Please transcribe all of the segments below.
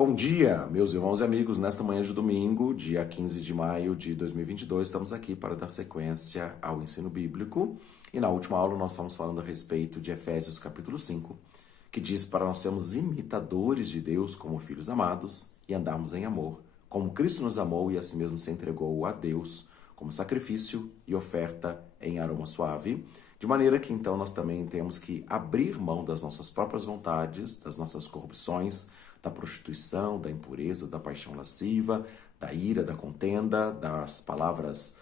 Bom dia, meus irmãos e amigos. Nesta manhã de domingo, dia 15 de maio de 2022, estamos aqui para dar sequência ao ensino bíblico. E na última aula nós estamos falando a respeito de Efésios capítulo 5, que diz para nós sermos imitadores de Deus como filhos amados e andarmos em amor, como Cristo nos amou e assim mesmo se entregou a Deus como sacrifício e oferta em aroma suave, de maneira que então nós também temos que abrir mão das nossas próprias vontades, das nossas corrupções, da prostituição, da impureza, da paixão lasciva, da ira, da contenda, das palavras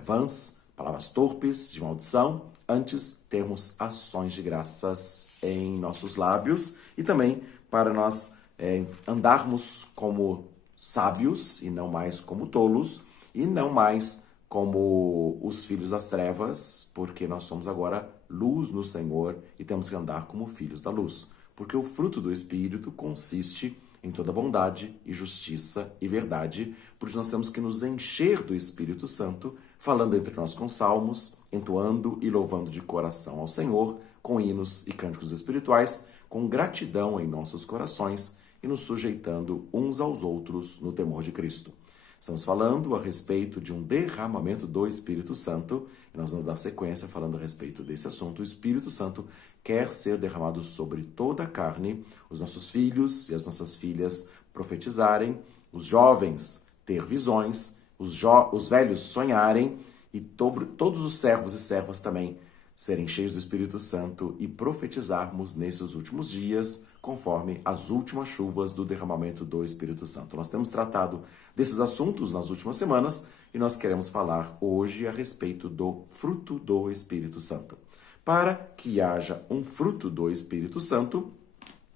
vãs, palavras torpes, de maldição. Antes, termos ações de graças em nossos lábios e também para nós andarmos como sábios e não mais como tolos e não mais como os filhos das trevas, porque nós somos agora luz no Senhor e temos que andar como filhos da luz. Porque o fruto do Espírito consiste em toda bondade e justiça e verdade, por isso nós temos que nos encher do Espírito Santo, falando entre nós com salmos, entoando e louvando de coração ao Senhor, com hinos e cânticos espirituais, com gratidão em nossos corações e nos sujeitando uns aos outros no temor de Cristo. Estamos falando a respeito de um derramamento do Espírito Santo e nós vamos dar sequência falando a respeito desse assunto. O Espírito Santo quer ser derramado sobre toda a carne, os nossos filhos e as nossas filhas profetizarem, os jovens ter visões, os velhos sonharem e todos os servos e servas também serem cheios do Espírito Santo e profetizarmos nesses últimos dias, conforme as últimas chuvas do derramamento do Espírito Santo. Nós temos tratado desses assuntos nas últimas semanas e nós queremos falar hoje a respeito do fruto do Espírito Santo. Para que haja um fruto do Espírito Santo,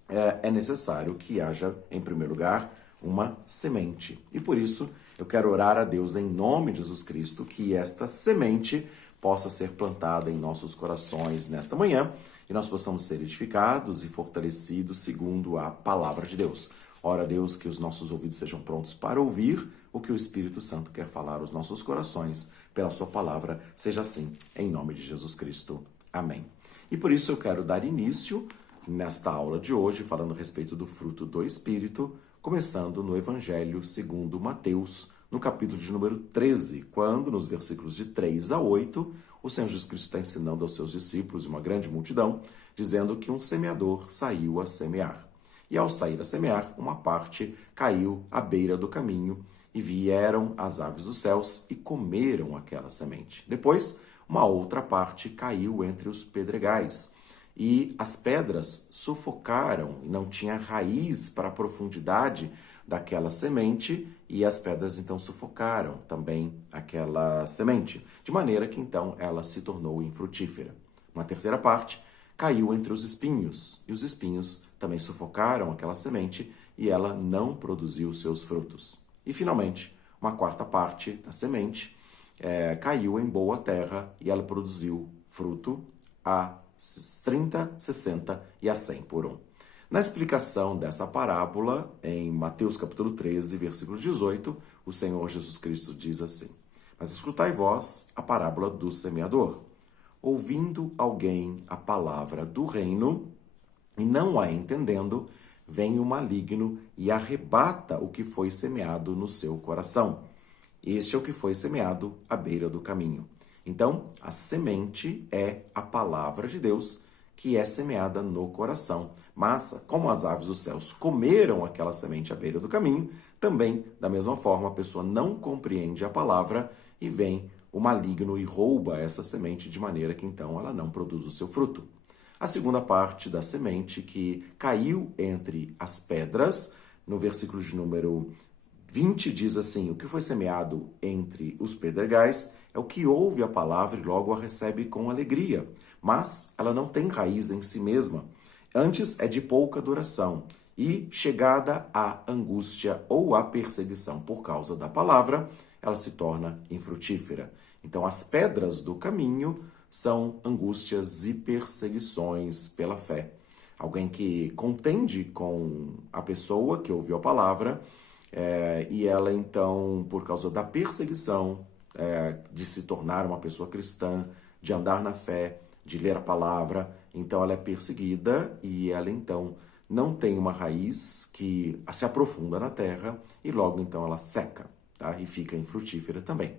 é necessário que haja, em primeiro lugar, uma semente. E por isso, eu quero orar a Deus em nome de Jesus Cristo, que esta semente possa ser plantada em nossos corações nesta manhã e nós possamos ser edificados e fortalecidos segundo a palavra de Deus. Ora, Deus, que os nossos ouvidos sejam prontos para ouvir o que o Espírito Santo quer falar aos nossos corações pela sua palavra. Seja assim, em nome de Jesus Cristo. Amém. E por isso eu quero dar início nesta aula de hoje, falando a respeito do fruto do Espírito, começando no Evangelho segundo Mateus, no capítulo de número 13, quando, nos versículos de 3 a 8, o Senhor Jesus Cristo está ensinando aos seus discípulos e uma grande multidão, dizendo que um semeador saiu a semear. E ao sair a semear, uma parte caiu à beira do caminho, e vieram as aves dos céus e comeram aquela semente. Depois, uma outra parte caiu entre os pedregais, e as pedras sufocaram, e não tinha raiz para a profundidade daquela semente, e as pedras então sufocaram também aquela semente, de maneira que então ela se tornou infrutífera. Uma terceira parte caiu entre os espinhos, e os espinhos também sufocaram aquela semente, e ela não produziu seus frutos. E finalmente, uma quarta parte da semente caiu em boa terra, e ela produziu fruto a 30, 60 e a 100 por um. Na explicação dessa parábola, em Mateus capítulo 13, versículo 18, o Senhor Jesus Cristo diz assim: Mas escutai vós a parábola do semeador. Ouvindo alguém a palavra do reino, e não a entendendo, vem o maligno e arrebata o que foi semeado no seu coração. Este é o que foi semeado à beira do caminho. Então, a semente é a palavra de Deus, que é semeada no coração. Mas, como as aves dos céus comeram aquela semente à beira do caminho, também, da mesma forma, a pessoa não compreende a palavra e vem o maligno e rouba essa semente de maneira que, então, ela não produz o seu fruto. A segunda parte da semente, que caiu entre as pedras, no versículo de número 20, diz assim: o que foi semeado entre os pedregais é o que ouve a palavra e logo a recebe com alegria, mas ela não tem raiz em si mesma. Antes é de pouca duração e, chegada à angústia ou à perseguição por causa da palavra, ela se torna infrutífera. Então, as pedras do caminho são angústias e perseguições pela fé. Alguém que contende com a pessoa que ouviu a palavra e ela, então, por causa da perseguição, de se tornar uma pessoa cristã, de andar na fé, de ler a palavra, então ela é perseguida e ela então não tem uma raiz que se aprofunda na terra e logo então ela seca, tá? E fica infrutífera também.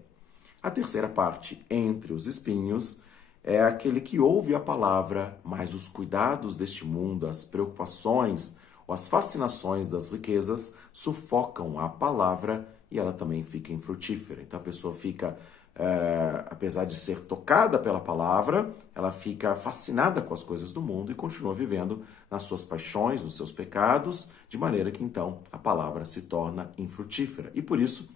A terceira parte, entre os espinhos, é aquele que ouve a palavra, mas os cuidados deste mundo, as preocupações ou as fascinações das riquezas sufocam a palavra e ela também fica infrutífera. Então a pessoa fica, apesar de ser tocada pela palavra, ela fica fascinada com as coisas do mundo e continua vivendo nas suas paixões, nos seus pecados, de maneira que então a palavra se torna infrutífera. E por isso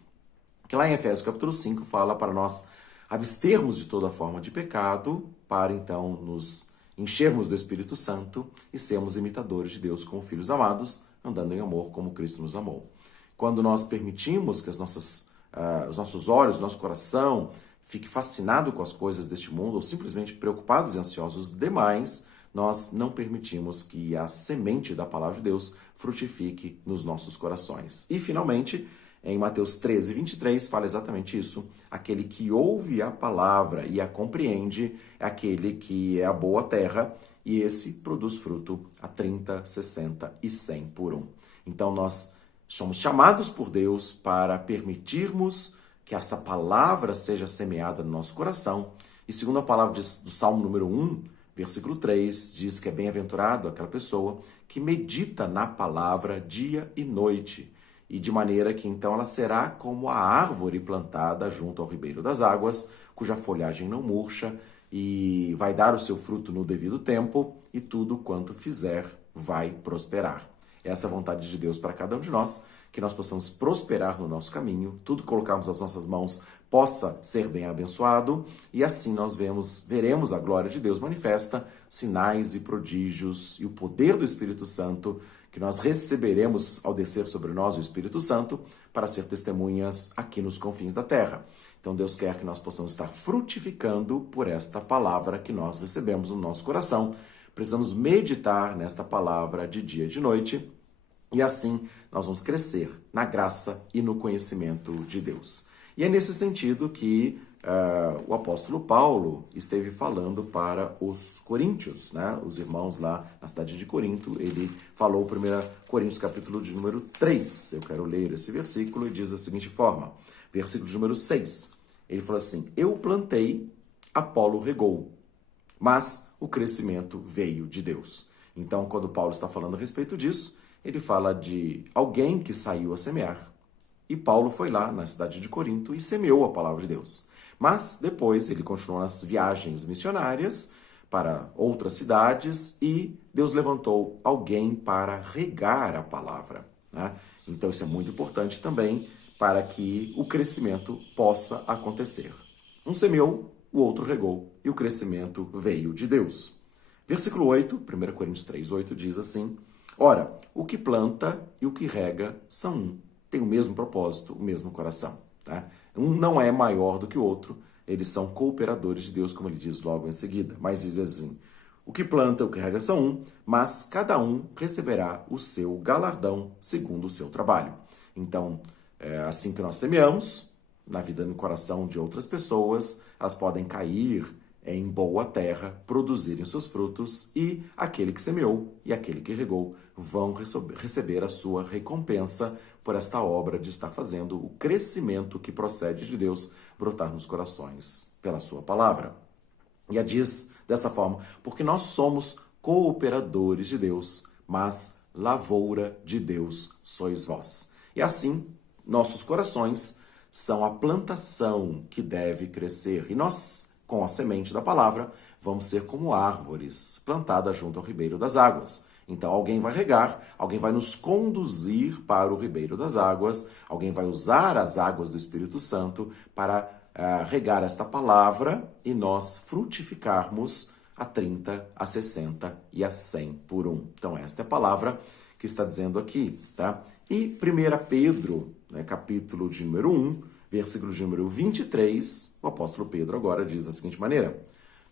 que lá em Efésios capítulo 5 fala para nós abstermos de toda forma de pecado, para então nos enchermos do Espírito Santo e sermos imitadores de Deus como filhos amados, andando em amor como Cristo nos amou. Quando nós permitimos que os nossos olhos, nosso coração fique fascinado com as coisas deste mundo ou simplesmente preocupados e ansiosos demais, nós não permitimos que a semente da palavra de Deus frutifique nos nossos corações. E, finalmente, em Mateus 13, 23, fala exatamente isso. Aquele que ouve a palavra e a compreende é aquele que é a boa terra, e esse produz fruto a 30, 60 e 100 por um. Então, nós somos chamados por Deus para permitirmos que essa palavra seja semeada no nosso coração. E segundo a palavra do Salmo número 1, versículo 3, diz que é bem-aventurado aquela pessoa que medita na palavra dia e noite. E de maneira que então ela será como a árvore plantada junto ao ribeiro das águas, cuja folhagem não murcha e vai dar o seu fruto no devido tempo, e tudo quanto fizer vai prosperar. Essa é a vontade de Deus para cada um de nós, que nós possamos prosperar no nosso caminho, tudo que colocarmos nas nossas mãos possa ser bem abençoado, e assim nós veremos a glória de Deus manifesta, sinais e prodígios e o poder do Espírito Santo que nós receberemos ao descer sobre nós o Espírito Santo para ser testemunhas aqui nos confins da terra. Então Deus quer que nós possamos estar frutificando por esta palavra que nós recebemos no nosso coração. Precisamos meditar nesta palavra de dia e de noite e assim nós vamos crescer na graça e no conhecimento de Deus. E é nesse sentido que o apóstolo Paulo esteve falando para os coríntios, né? Os irmãos lá na cidade de Corinto. Ele falou 1 Coríntios capítulo de número 3. Eu quero ler esse versículo e diz da seguinte forma, versículo de número 6. Ele falou assim, eu plantei, Apolo regou, mas o crescimento veio de Deus. Então, quando Paulo está falando a respeito disso, ele fala de alguém que saiu a semear. E Paulo foi lá na cidade de Corinto e semeou a palavra de Deus. Mas depois ele continuou nas viagens missionárias para outras cidades e Deus levantou alguém para regar a palavra, né? Então isso é muito importante também para que o crescimento possa acontecer. Um semeou, o outro regou e o crescimento veio de Deus. Versículo 8, 1 Coríntios 3, 8 diz assim, ora, o que planta e o que rega são um. Tem o mesmo propósito, o mesmo coração. Tá? Um não é maior do que o outro, eles são cooperadores de Deus, como ele diz logo em seguida. Mas ele diz assim, o que planta, o que rega são um, mas cada um receberá o seu galardão segundo o seu trabalho. Então, é assim que nós semeamos, na vida e no coração de outras pessoas, elas podem cair em boa terra, produzirem seus frutos, e aquele que semeou e aquele que regou vão receber a sua recompensa por esta obra de estar fazendo o crescimento que procede de Deus brotar nos corações pela sua palavra. E a diz dessa forma, porque nós somos cooperadores de Deus, mas lavoura de Deus sois vós. E assim, nossos corações são a plantação que deve crescer, e nós, com a semente da palavra, vamos ser como árvores plantadas junto ao ribeiro das águas. Então alguém vai regar, alguém vai nos conduzir para o ribeiro das águas, alguém vai usar as águas do Espírito Santo para regar esta palavra e nós frutificarmos a 30, a 60 e a 100 por um. Então esta é a palavra que está dizendo aqui, tá? E 1 Pedro, né, capítulo de número 1, versículo de número 23, o apóstolo Pedro agora diz da seguinte maneira,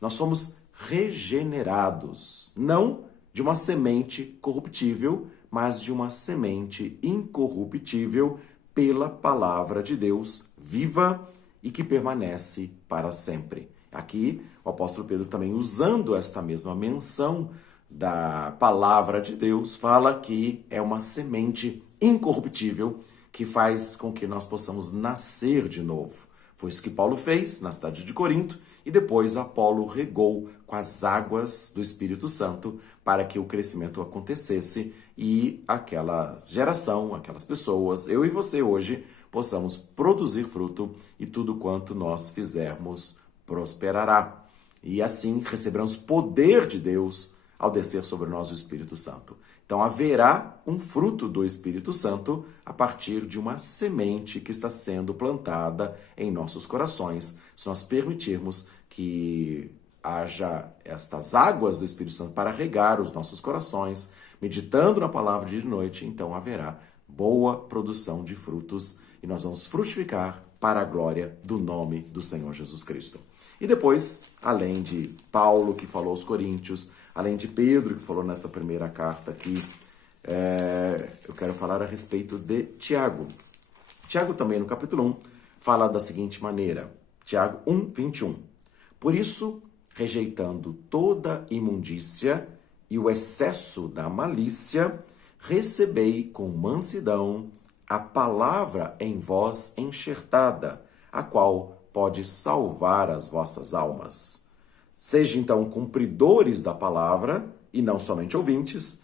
nós somos regenerados, não de uma semente corruptível, mas de uma semente incorruptível pela palavra de Deus viva e que permanece para sempre. Aqui, o apóstolo Pedro também usando esta mesma menção da palavra de Deus fala que é uma semente incorruptível que faz com que nós possamos nascer de novo. Foi isso que Paulo fez na cidade de Corinto e depois Apolo regou com as águas do Espírito Santo para que o crescimento acontecesse e aquela geração, aquelas pessoas, eu e você hoje, possamos produzir fruto e tudo quanto nós fizermos prosperará. E assim receberemos poder de Deus ao descer sobre nós o Espírito Santo. Então haverá um fruto do Espírito Santo a partir de uma semente que está sendo plantada em nossos corações, se nós permitirmos que haja estas águas do Espírito Santo para regar os nossos corações, meditando na palavra de noite, então haverá boa produção de frutos e nós vamos frutificar para a glória do nome do Senhor Jesus Cristo. E depois, além de Paulo, que falou aos Coríntios, além de Pedro, que falou nessa primeira carta aqui, eu quero falar a respeito de Tiago. Tiago também, no capítulo 1, fala da seguinte maneira, Tiago 1, 21. Por isso, rejeitando toda imundícia e o excesso da malícia, recebei com mansidão a palavra em vós enxertada, a qual pode salvar as vossas almas. Seja então cumpridores da palavra, e não somente ouvintes,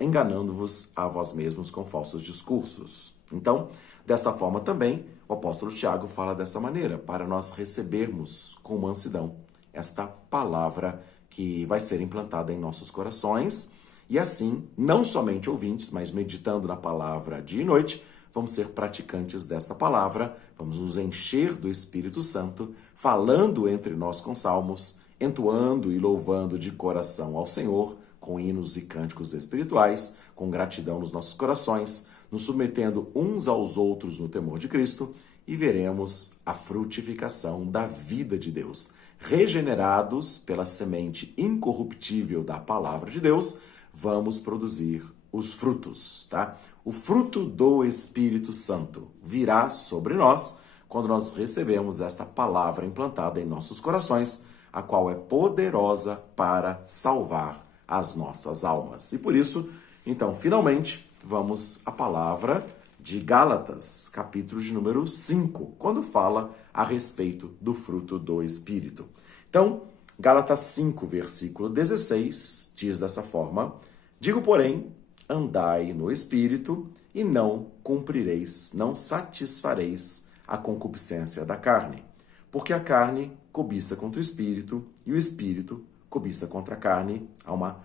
enganando-vos a vós mesmos com falsos discursos. Então, desta forma também, o apóstolo Tiago fala dessa maneira, para nós recebermos com mansidão esta palavra que vai ser implantada em nossos corações, e assim, não somente ouvintes, mas meditando na palavra dia e noite, vamos ser praticantes desta palavra, vamos nos encher do Espírito Santo, falando entre nós com salmos, entoando e louvando de coração ao Senhor, com hinos e cânticos espirituais, com gratidão nos nossos corações, nos submetendo uns aos outros no temor de Cristo, e veremos a frutificação da vida de Deus. Regenerados pela semente incorruptível da palavra de Deus, vamos produzir os frutos, tá? O fruto do Espírito Santo virá sobre nós quando nós recebemos esta palavra implantada em nossos corações, a qual é poderosa para salvar as nossas almas. E por isso, então, finalmente, vamos à palavra de Gálatas, capítulo de número 5, quando fala a respeito do fruto do Espírito. Então, Gálatas 5, versículo 16, diz dessa forma: digo, porém, andai no Espírito e não cumprireis, não satisfareis a concupiscência da carne. Porque a carne cobiça contra o Espírito e o Espírito cobiça contra a carne. Há uma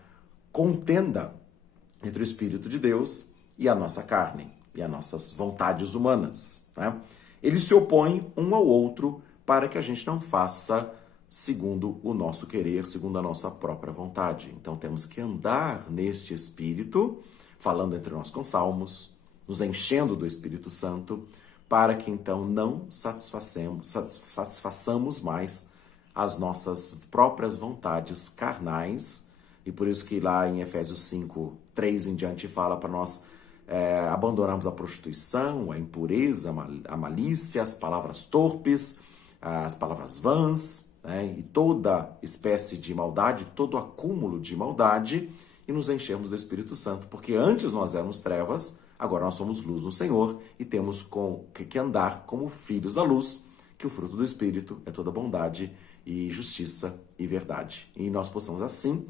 contenda entre o Espírito de Deus e a nossa carne e as nossas vontades humanas, né? Eles se opõem um ao outro para que a gente não faça segundo o nosso querer, segundo a nossa própria vontade. Então temos que andar neste Espírito, falando entre nós com salmos, nos enchendo do Espírito Santo, para que então não satisfaçamos mais as nossas próprias vontades carnais. E por isso que lá em Efésios 5, 3 em diante fala para nós abandonarmos a prostituição, a impureza, a malícia, as palavras torpes, as palavras vãs, né, e toda espécie de maldade, todo acúmulo de maldade, e nos enchermos do Espírito Santo, porque antes nós éramos trevas, agora nós somos luz no Senhor e temos que andar como filhos da luz, que o fruto do Espírito é toda bondade e justiça e verdade. E nós possamos assim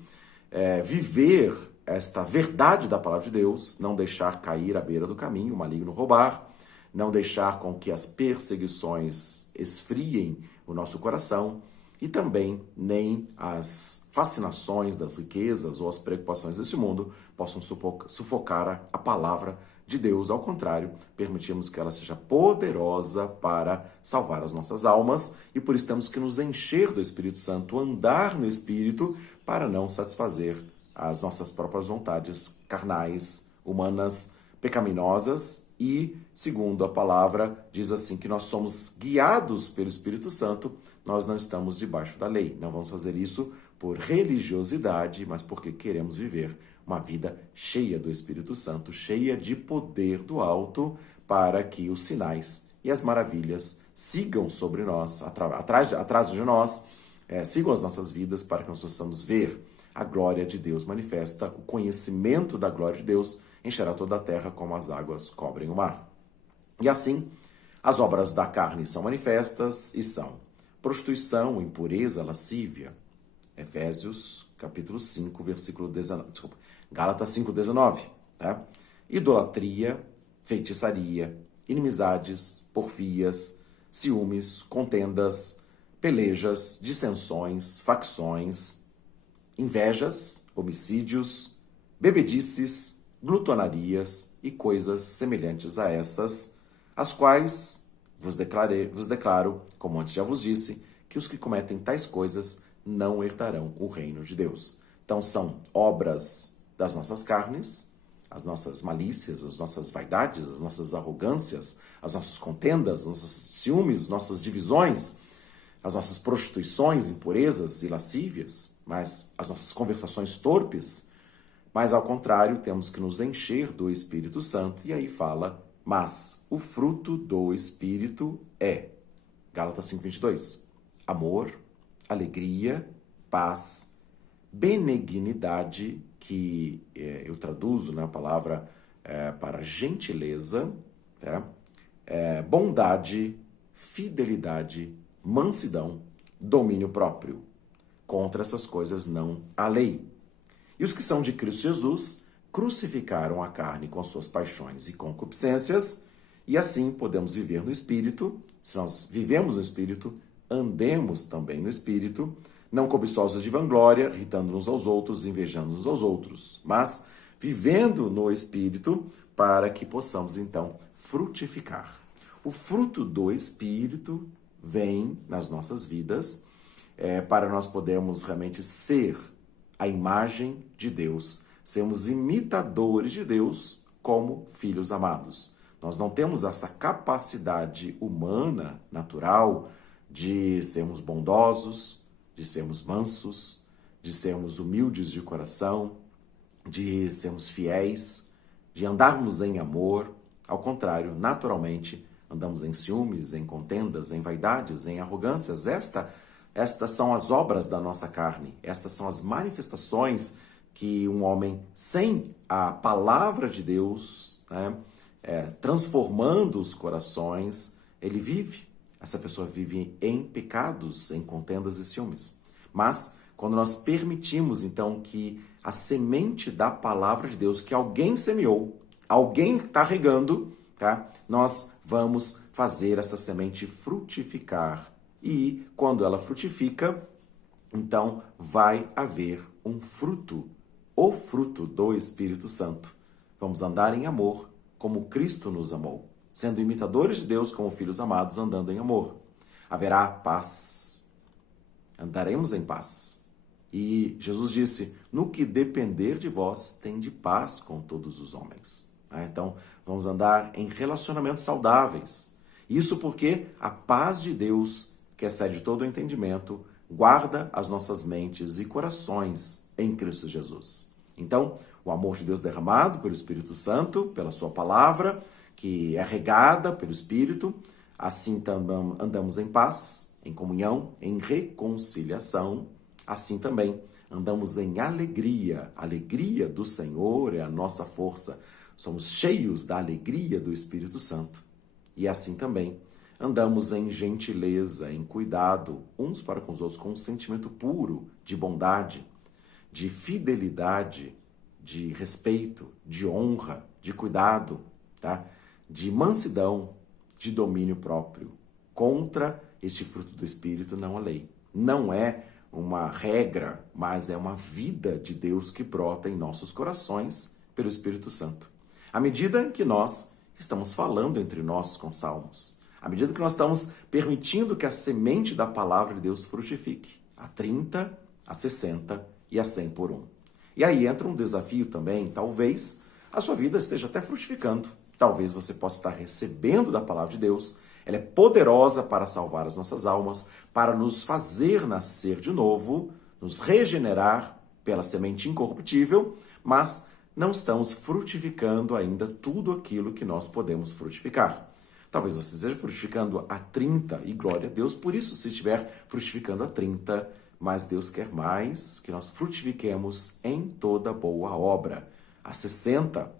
viver esta verdade da palavra de Deus, não deixar cair à beira do caminho, o maligno roubar, não deixar com que as perseguições esfriem o nosso coração e também nem as fascinações das riquezas ou as preocupações desse mundo possam sufocar a palavra de Deus. Ao contrário, permitimos que ela seja poderosa para salvar as nossas almas e por isso temos que nos encher do Espírito Santo, andar no Espírito para não satisfazer as nossas próprias vontades carnais, humanas, pecaminosas e, segundo a palavra, diz assim que nós somos guiados pelo Espírito Santo, nós não estamos debaixo da lei. Não vamos fazer isso por religiosidade, mas porque queremos viver uma vida cheia do Espírito Santo, cheia de poder do alto, para que os sinais e as maravilhas sigam sobre nós, atrás de nós, sigam as nossas vidas, para que nós possamos ver a glória de Deus manifesta, o conhecimento da glória de Deus encherá toda a terra como as águas cobrem o mar. E assim, as obras da carne são manifestas e são prostituição, impureza, lascívia. Efésios, capítulo 5, versículo 19. Desculpa, Gálatas 5:19. Tá? Idolatria, feitiçaria, inimizades, porfias, ciúmes, contendas, pelejas, dissensões, facções, invejas, homicídios, bebedices, glutonarias e coisas semelhantes a essas, as quais vos declaro, como antes já vos disse, que os que cometem tais coisas não herdarão o reino de Deus. Então são obras das nossas carnes, as nossas malícias, as nossas vaidades, as nossas arrogâncias, as nossas contendas, os nossos ciúmes, nossas divisões, as nossas prostituições, impurezas e lascívias, mas as nossas conversações torpes. Mas, ao contrário, temos que nos encher do Espírito Santo. E aí fala, mas o fruto do Espírito é, Gálatas 5:22, amor, alegria, paz, benignidade, que eu traduzo a palavra para gentileza, tá? Bondade, fidelidade, mansidão, domínio próprio. Contra essas coisas não há lei. E os que são de Cristo Jesus crucificaram a carne com as suas paixões e concupiscências, e assim podemos viver no Espírito. Se nós vivemos no Espírito, andemos também no Espírito, não cobiçosos de vanglória, irritando-nos aos outros, invejando-nos aos outros, mas vivendo no Espírito para que possamos, então, frutificar. O fruto do Espírito vem nas nossas vidas para nós podermos realmente ser a imagem de Deus, sermos imitadores de Deus como filhos amados. Nós não temos essa capacidade humana, natural, de sermos bondosos, de sermos mansos, de sermos humildes de coração, de sermos fiéis, de andarmos em amor. Ao contrário, naturalmente, andamos em ciúmes, em contendas, em vaidades, em arrogâncias. Estas são as obras da nossa carne. Estas são as manifestações que um homem sem a palavra de Deus, transformando os corações, ele vive. Essa pessoa vive em pecados, em contendas e ciúmes. Mas, quando nós permitimos, então, que a semente da palavra de Deus, que alguém semeou, alguém está regando, tá? Nós vamos fazer essa semente frutificar. E, quando ela frutifica, então vai haver um fruto, o fruto do Espírito Santo. Vamos andar em amor, como Cristo nos amou, sendo imitadores de Deus como filhos amados, andando em amor. Haverá paz. Andaremos em paz. E Jesus disse, no que depender de vós, tende paz com todos os homens. Então, vamos andar em relacionamentos saudáveis. Isso porque a paz de Deus, que excede todo o entendimento, guarda as nossas mentes e corações em Cristo Jesus. Então, o amor de Deus derramado pelo Espírito Santo, pela sua palavra, que é regada pelo Espírito, assim também andamos em paz, em comunhão, em reconciliação, assim também andamos em alegria. A alegria do Senhor é a nossa força. Somos cheios da alegria do Espírito Santo. E assim também andamos em gentileza, em cuidado uns para com os outros, com um sentimento puro de bondade, de fidelidade, de respeito, de honra, de cuidado, tá? De mansidão, de domínio próprio. Contra este fruto do Espírito não há lei. Não é uma regra, mas é uma vida de Deus que brota em nossos corações pelo Espírito Santo. À medida que nós estamos falando entre nós com salmos, à medida que nós estamos permitindo que a semente da palavra de Deus frutifique, a 30, a 60 e a 100 por um. E aí entra um desafio também, talvez a sua vida esteja até frutificando. Talvez você possa estar recebendo da palavra de Deus. Ela é poderosa para salvar as nossas almas, para nos fazer nascer de novo, nos regenerar pela semente incorruptível, mas não estamos frutificando ainda tudo aquilo que nós podemos frutificar. Talvez você esteja frutificando a 30 e glória a Deus, por isso, se estiver frutificando a 30, mas Deus quer mais que nós frutifiquemos em toda boa obra, a 60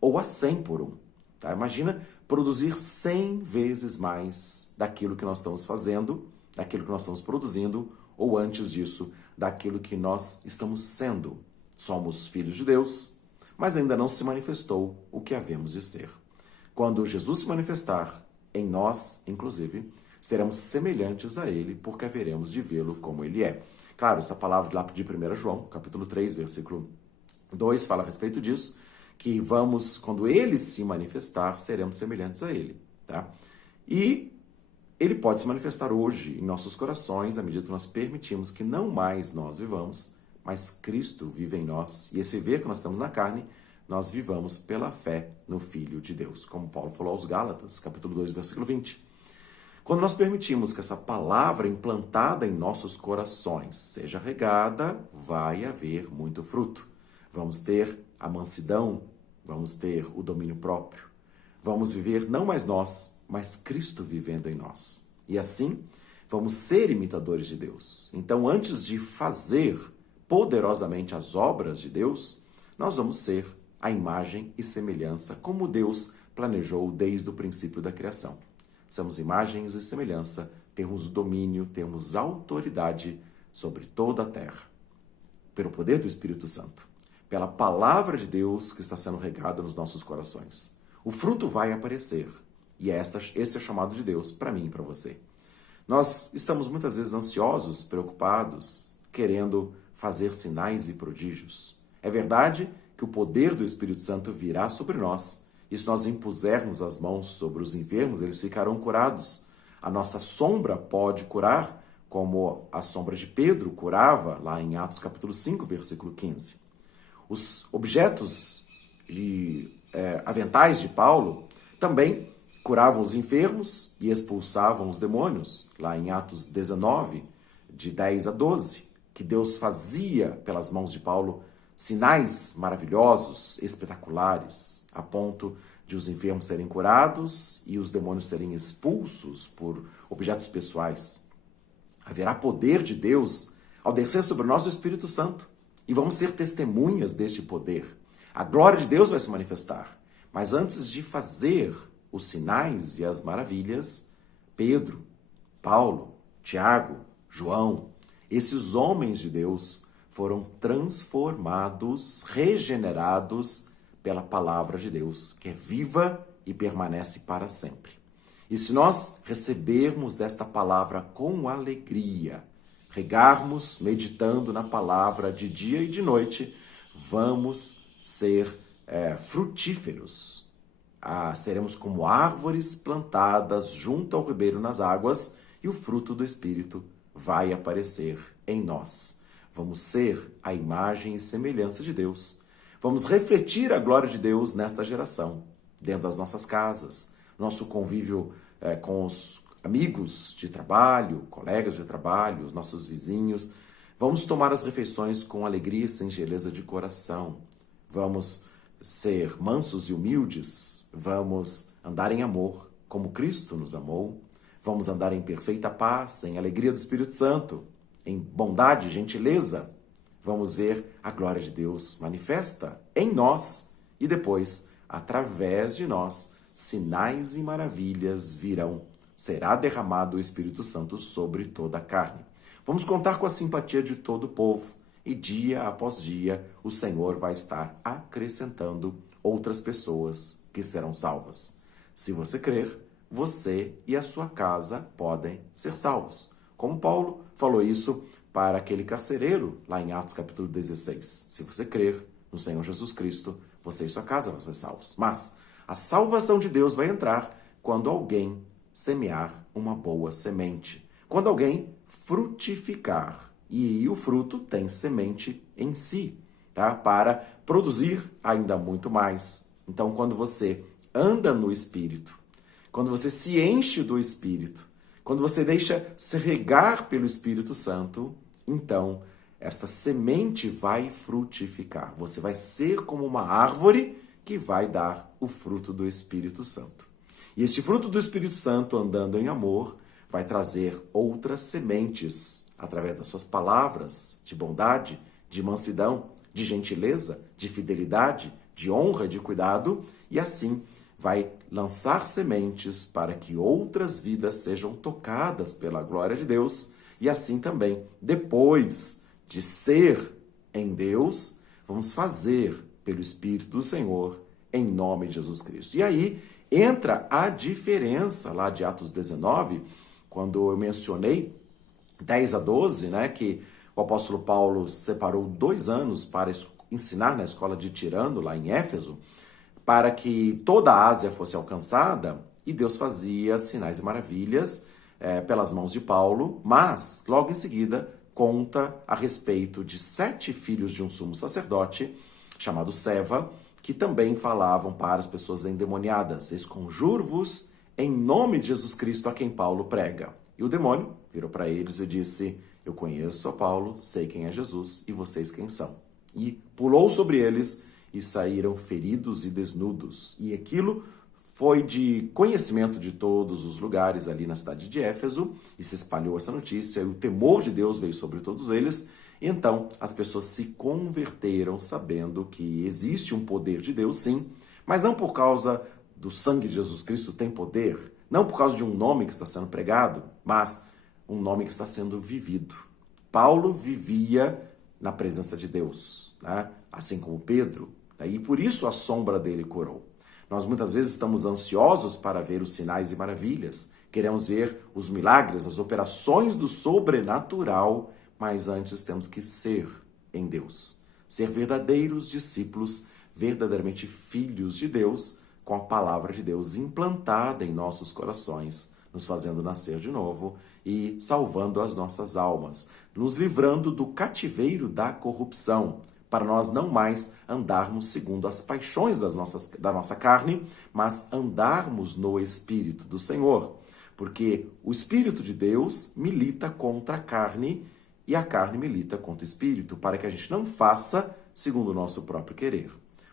ou a 100 por um. Tá? Imagina produzir 100 vezes mais daquilo que nós estamos fazendo, daquilo que nós estamos produzindo, ou antes disso, daquilo que nós estamos sendo. Somos filhos de Deus, mas ainda não se manifestou o que havemos de ser. Quando Jesus se manifestar em nós, inclusive, seremos semelhantes a Ele, porque haveremos de vê-lo como Ele é. Claro, essa palavra lá de 1 João, capítulo 3, versículo 2, fala a respeito disso, que quando Ele se manifestar, seremos semelhantes a Ele. Tá? E Ele pode se manifestar hoje em nossos corações, à medida que nós permitimos que não mais nós vivamos, mas Cristo vive em nós. E esse viver que nós temos na carne, nós vivamos pela fé no Filho de Deus. Como Paulo falou aos Gálatas, capítulo 2, versículo 20. Quando nós permitimos que essa palavra implantada em nossos corações seja regada, vai haver muito fruto. Vamos ter a mansidão, vamos ter o domínio próprio. Vamos viver não mais nós, mas Cristo vivendo em nós. E assim, vamos ser imitadores de Deus. Então, antes de fazer poderosamente as obras de Deus, nós vamos ser a imagem e semelhança como Deus planejou desde o princípio da criação. Somos imagens e semelhança, temos domínio, temos autoridade sobre toda a terra, pelo poder do Espírito Santo, pela palavra de Deus que está sendo regada nos nossos corações. O fruto vai aparecer, e esse é o chamado de Deus para mim e para você. Nós estamos muitas vezes ansiosos, preocupados, querendo fazer sinais e prodígios. É verdade que o poder do Espírito Santo virá sobre nós, e se nós impusermos as mãos sobre os enfermos, eles ficarão curados. A nossa sombra pode curar, como a sombra de Pedro curava, lá em Atos capítulo 5, versículo 15. Os objetos e aventais de Paulo também curavam os enfermos e expulsavam os demônios, lá em Atos 19, de 10 a 12, que Deus fazia pelas mãos de Paulo sinais maravilhosos, espetaculares, a ponto de os enfermos serem curados e os demônios serem expulsos por objetos pessoais. Haverá poder de Deus ao descer sobre nós o Espírito Santo e vamos ser testemunhas deste poder. A glória de Deus vai se manifestar, mas antes de fazer os sinais e as maravilhas, Pedro, Paulo, Tiago, João, esses homens de Deus foram transformados, regenerados pela palavra de Deus, que é viva e permanece para sempre. E se nós recebermos desta palavra com alegria, regarmos meditando na palavra de dia e de noite, vamos ser frutíferos. Seremos como árvores plantadas junto ao ribeiro nas águas e o fruto do Espírito vai aparecer em nós. Vamos ser a imagem e semelhança de Deus. Vamos refletir a glória de Deus nesta geração, dentro das nossas casas, nosso convívio com os amigos de trabalho, colegas de trabalho, os nossos vizinhos. Vamos tomar as refeições com alegria e singeleza de coração. Vamos ser mansos e humildes. Vamos andar em amor, como Cristo nos amou. Vamos andar em perfeita paz, em alegria do Espírito Santo, em bondade e gentileza. Vamos ver a glória de Deus manifesta em nós e depois, através de nós, sinais e maravilhas virão. Será derramado o Espírito Santo sobre toda a carne. Vamos contar com a simpatia de todo o povo e dia após dia o Senhor vai estar acrescentando outras pessoas que serão salvas. Se você crer, você e a sua casa podem ser salvos. Como Paulo falou isso para aquele carcereiro, lá em Atos capítulo 16. Se você crer no Senhor Jesus Cristo, você e sua casa vão ser salvos. Mas a salvação de Deus vai entrar quando alguém semear uma boa semente. Quando alguém frutificar. E o fruto tem semente em si, tá? Para produzir ainda muito mais. Então, quando você anda no Espírito, quando você se enche do Espírito, quando você deixa se regar pelo Espírito Santo, então esta semente vai frutificar. Você vai ser como uma árvore que vai dar o fruto do Espírito Santo. E este fruto do Espírito Santo, andando em amor, vai trazer outras sementes através das suas palavras de bondade, de mansidão, de gentileza, de fidelidade, de honra, de cuidado, e assim vai lançar sementes para que outras vidas sejam tocadas pela glória de Deus, e assim também, depois de ser em Deus, vamos fazer pelo Espírito do Senhor, em nome de Jesus Cristo. E aí entra a diferença lá de Atos 19, quando eu mencionei 10 a 12, né, que o apóstolo Paulo separou 2 anos para ensinar na escola de Tirano, lá em Éfeso, para que toda a Ásia fosse alcançada, e Deus fazia sinais e maravilhas pelas mãos de Paulo, mas logo em seguida conta a respeito de 7 filhos de um sumo sacerdote, chamado Seva, que também falavam para as pessoas endemoniadas: esconjuro-vos em nome de Jesus Cristo a quem Paulo prega. E o demônio virou para eles e disse: eu conheço a Paulo, sei quem é Jesus e vocês quem são. E pulou sobre eles e saíram feridos e desnudos. E aquilo foi de conhecimento de todos os lugares ali na cidade de Éfeso, e se espalhou essa notícia, e o temor de Deus veio sobre todos eles. Então as pessoas se converteram sabendo que existe um poder de Deus, sim, mas não por causa do sangue de Jesus Cristo tem poder, não por causa de um nome que está sendo pregado, mas um nome que está sendo vivido. Paulo vivia na presença de Deus, né? Assim como Pedro, e por isso a sombra dele corou. Nós muitas vezes estamos ansiosos para ver os sinais e maravilhas, queremos ver os milagres, as operações do sobrenatural, mas antes temos que ser em Deus, ser verdadeiros discípulos, verdadeiramente filhos de Deus, com a palavra de Deus implantada em nossos corações, nos fazendo nascer de novo e salvando as nossas almas, nos livrando do cativeiro da corrupção, para nós não mais andarmos segundo as paixões da nossa carne, mas andarmos no Espírito do Senhor. Porque o Espírito de Deus milita contra a carne e a carne milita contra o Espírito, para que a gente não faça segundo o nosso próprio querer.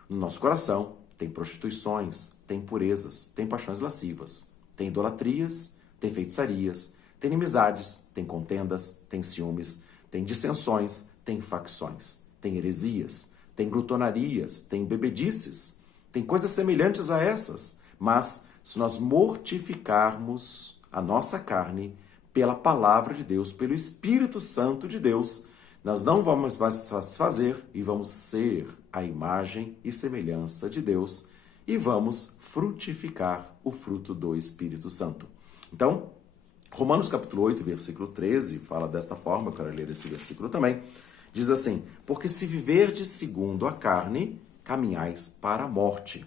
No nosso coração tem prostituições, tem impurezas, tem paixões lascivas, tem idolatrias, tem feitiçarias, tem inimizades, tem contendas, tem ciúmes, tem dissensões, tem facções. Tem heresias, tem glutonarias, tem bebedices, tem coisas semelhantes a essas. Mas se nós mortificarmos a nossa carne pela palavra de Deus, pelo Espírito Santo de Deus, nós não vamos mais satisfazer e vamos ser a imagem e semelhança de Deus e vamos frutificar o fruto do Espírito Santo. Então, Romanos capítulo 8, versículo 13, fala desta forma, eu quero ler esse versículo também. Diz assim: porque se viverdes segundo a carne, caminhais para a morte.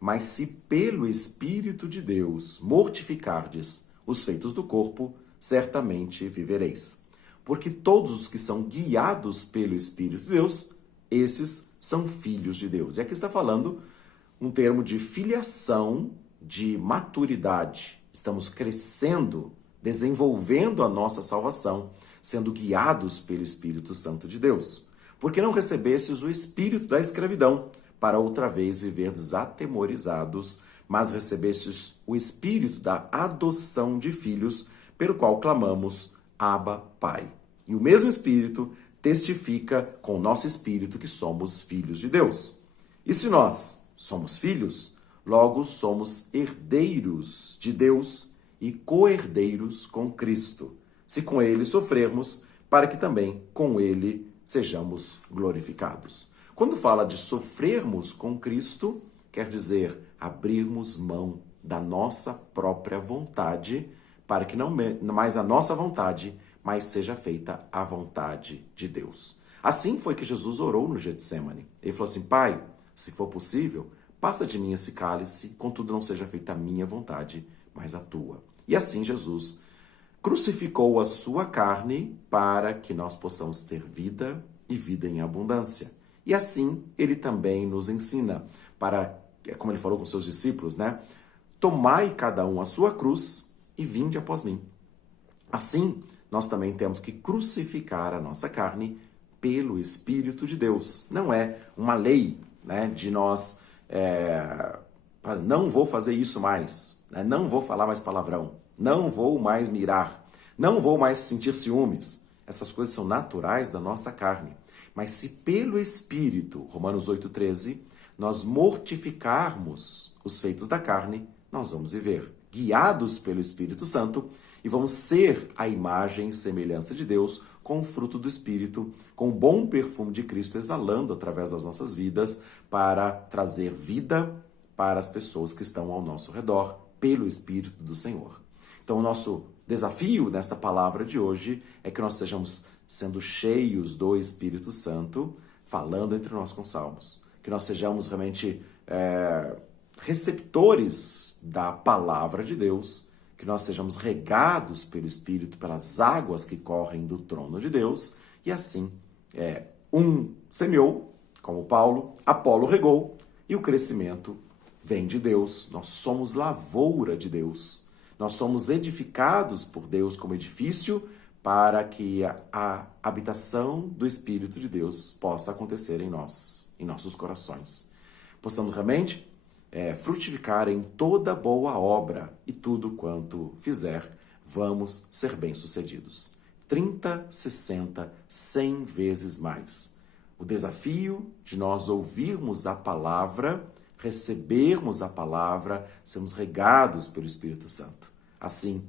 Mas se pelo Espírito de Deus mortificardes os feitos do corpo, certamente vivereis. Porque todos os que são guiados pelo Espírito de Deus, esses são filhos de Deus. E aqui está falando um termo de filiação, de maturidade. Estamos crescendo, desenvolvendo a nossa salvação, sendo guiados pelo Espírito Santo de Deus. Porque não recebestes o espírito da escravidão, para outra vez viverdes atemorizados, mas recebestes o espírito da adoção de filhos, pelo qual clamamos, Abba, Pai. E o mesmo Espírito testifica com o nosso espírito que somos filhos de Deus. E se nós somos filhos, logo somos herdeiros de Deus e co-herdeiros com Cristo, se com ele sofrermos, para que também com ele sejamos glorificados. Quando fala de sofrermos com Cristo, quer dizer abrirmos mão da nossa própria vontade, para que não mais a nossa vontade, mas seja feita a vontade de Deus. Assim foi que Jesus orou no Getsêmani. Ele falou assim: Pai, se for possível, passa de mim esse cálice, contudo não seja feita a minha vontade, mas a tua. E assim Jesus crucificou a sua carne para que nós possamos ter vida e vida em abundância. E assim ele também nos ensina para, como ele falou com seus discípulos, né? Tomai cada um a sua cruz e vinde após mim. Assim, nós também temos que crucificar a nossa carne pelo Espírito de Deus. Não é uma lei, né, de nós, não vou fazer isso mais, né, não vou falar mais palavrão, não vou mais mirar, não vou mais sentir ciúmes. essas coisas são naturais da nossa carne. Mas se pelo Espírito, Romanos 8,13, nós mortificarmos os feitos da carne, nós vamos viver guiados pelo Espírito Santo e vamos ser a imagem e semelhança de Deus com o fruto do Espírito, com o bom perfume de Cristo exalando através das nossas vidas para trazer vida para as pessoas que estão ao nosso redor pelo Espírito do Senhor. Então, o nosso desafio nesta palavra de hoje é que nós sejamos sendo cheios do Espírito Santo, falando entre nós com salmos. Que nós sejamos realmente receptores da palavra de Deus, que nós sejamos regados pelo Espírito, pelas águas que correm do trono de Deus, e assim, um semeou, como Paulo, Apolo regou, e o crescimento vem de Deus. Nós somos lavoura de Deus. Nós somos edificados por Deus como edifício para que a habitação do Espírito de Deus possa acontecer em nós, em nossos corações. Possamos realmente frutificar em toda boa obra e tudo quanto fizer, vamos ser bem-sucedidos. 30, 60, 100 vezes mais. O desafio de nós ouvirmos a palavra, recebermos a palavra, sermos regados pelo Espírito Santo. Assim,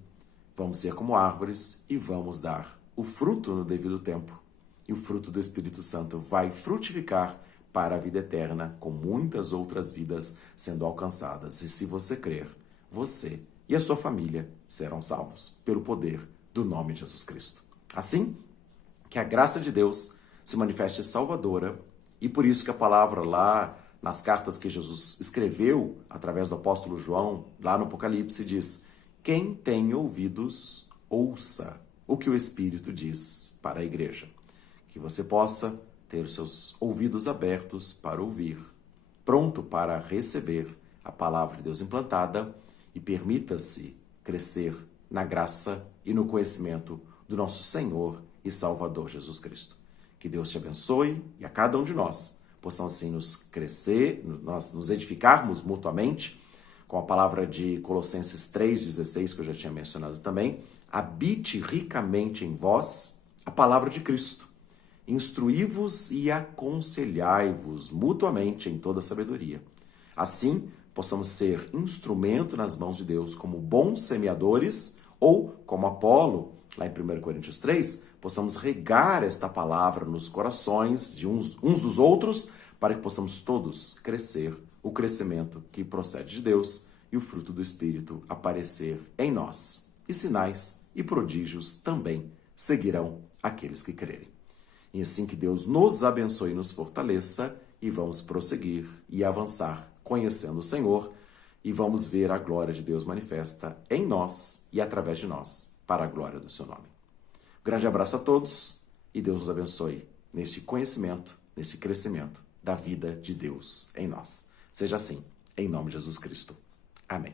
vamos ser como árvores e vamos dar o fruto no devido tempo. E o fruto do Espírito Santo vai frutificar para a vida eterna, com muitas outras vidas sendo alcançadas. E se você crer, você e a sua família serão salvos pelo poder do nome de Jesus Cristo. Assim, que a graça de Deus se manifeste salvadora, e por isso que a palavra lá nas cartas que Jesus escreveu através do apóstolo João, lá no Apocalipse, diz: quem tem ouvidos, ouça o que o Espírito diz para a igreja. Que você possa ter os seus ouvidos abertos para ouvir, pronto para receber a palavra de Deus implantada, e permita-se crescer na graça e no conhecimento do nosso Senhor e Salvador Jesus Cristo. Que Deus te abençoe e a cada um de nós possamos assim nos crescer, nós nos edificarmos mutuamente, com a palavra de Colossenses 3,16, que eu já tinha mencionado também. Habite ricamente em vós a palavra de Cristo. Instruí-vos e aconselhai-vos mutuamente em toda sabedoria. Assim, possamos ser instrumento nas mãos de Deus como bons semeadores, ou, como Apolo, lá em 1 Coríntios 3, possamos regar esta palavra nos corações de uns dos outros, para que possamos todos crescer, o crescimento que procede de Deus e o fruto do Espírito aparecer em nós. E sinais e prodígios também seguirão aqueles que crerem. E assim que Deus nos abençoe e nos fortaleça, e vamos prosseguir e avançar conhecendo o Senhor, e vamos ver a glória de Deus manifesta em nós e através de nós, para a glória do seu nome. Grande abraço a todos e Deus os abençoe neste conhecimento, nesse crescimento da vida de Deus em nós. Seja assim, em nome de Jesus Cristo. Amém.